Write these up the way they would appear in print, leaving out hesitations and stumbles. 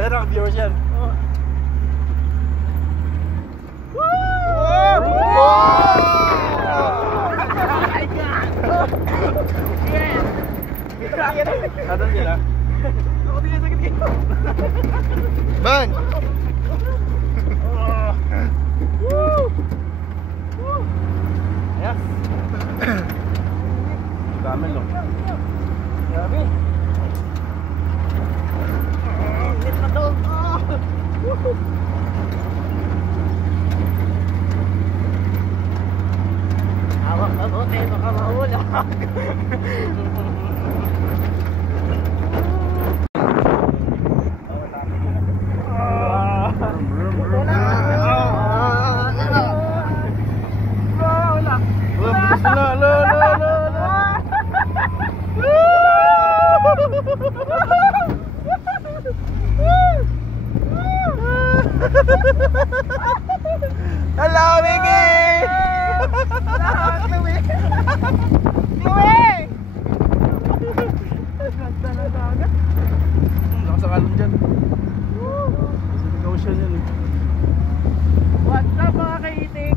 Ayan ang viewers yan. Saan sila? Ako tingin sakit kayo. Bang! Yes. Dami lo. Grabe. Lit na to. Hawak na bote, baka maula. Hello, Mickey! Chloe! Lakas ang alon dyan. Ocean yan eh. What's up mga kaitik?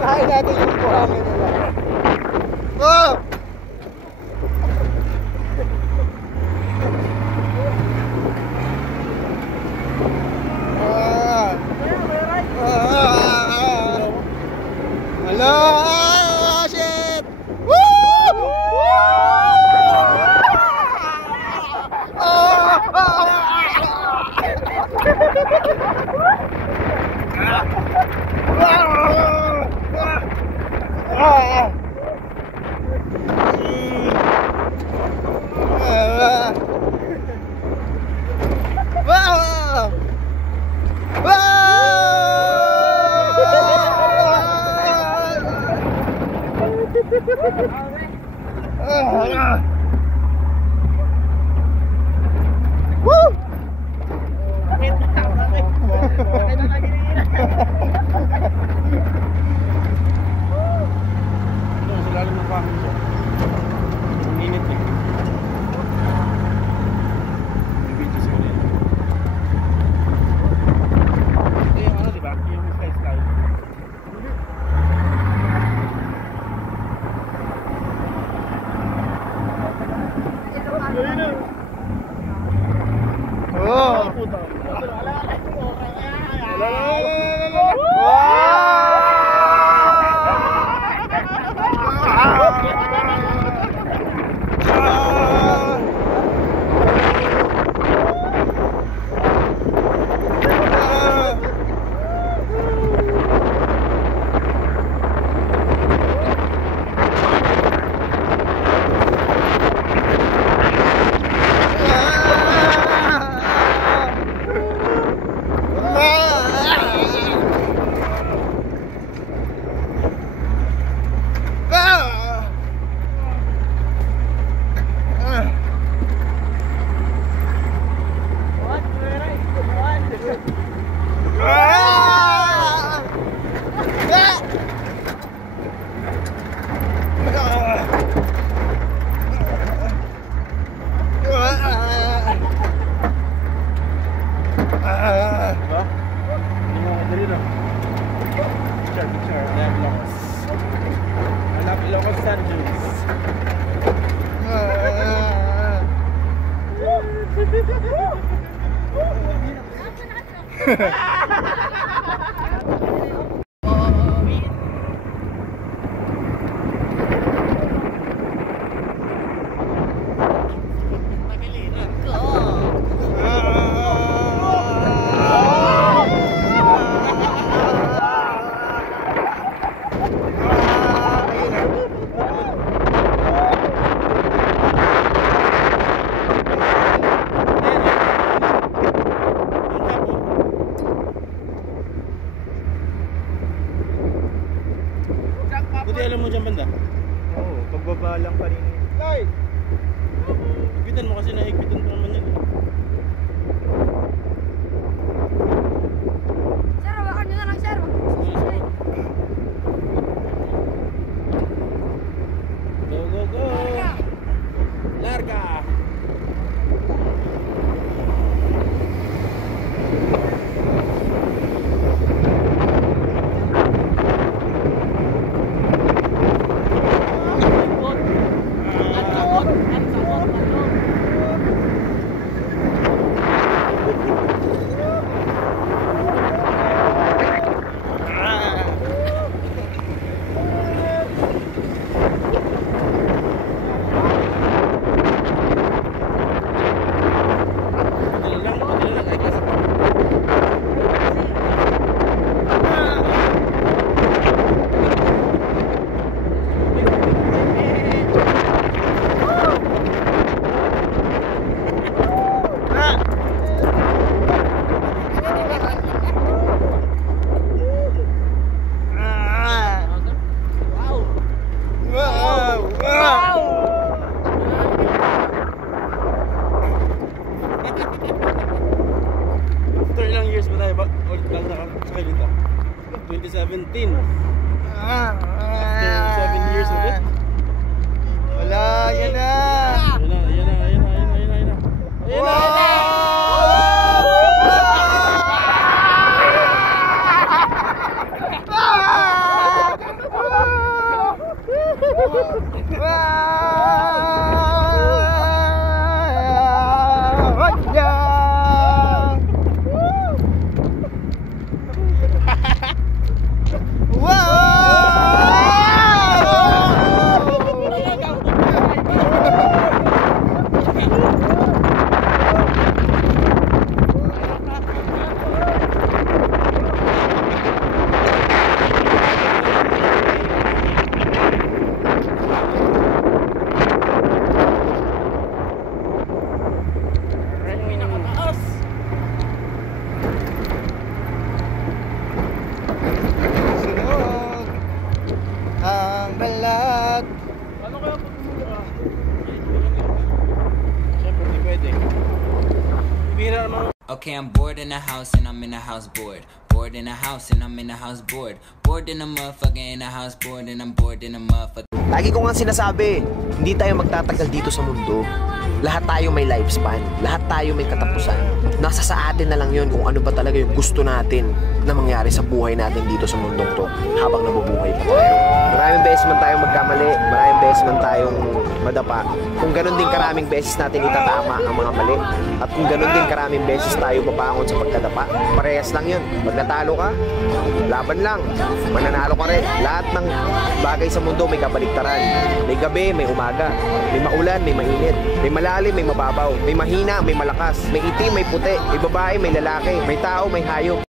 Kain natin yung buhangin nila. Oh! Hello! Ah, shit! Woo! Woo! balang kanina. Ay! Higpitan mo kasi nahigpitan ko naman yan. Sir, hawakan nyo na lang, sir. Go, go, go! Larga! After ilang years ba tayo ulit lang nakasakay dito? 2017. After 7 years ulit. Wala, yan na! Ayun na, ayun na, ayun na, ayun na, ayun na, ayun na. Ayun na! Sunog ang balat. Ano kaya pag bumira? Siyempre, hindi pwede. Bira naman. Okay, I'm bored in the house and I'm in the house bored. Bored in the house and I'm in the house bored. Bored in the motherfucker in the house bored and I'm bored in the motherfucker. Lagi ko nga sinasabi, hindi tayo magtatagal dito sa mundo. Lahat tayo may lifespan, lahat tayo may katapusan. Nasa sa atin na lang yun kung ano ba talaga yung gusto natin na mangyari sa buhay natin dito sa mundong to habang nabubuhay pa tayo. Maraming beses man tayong magkamali, maraming beses man tayong madapa. Kung ganun din karaming beses natin itatama ang mga mali. At kung ganun din karaming beses tayo babangon sa pagkadapa, parehas lang yun. Pag natalo ka, laban lang. Mananalo ka rin. Lahat ng bagay sa mundo may kabaliktaran. May gabi, may umaga. May maulan, may mainit. May malalim, may mababaw. May mahina, may malakas. May itim, may puti. May babae, may lalaki. May tao, may hayop.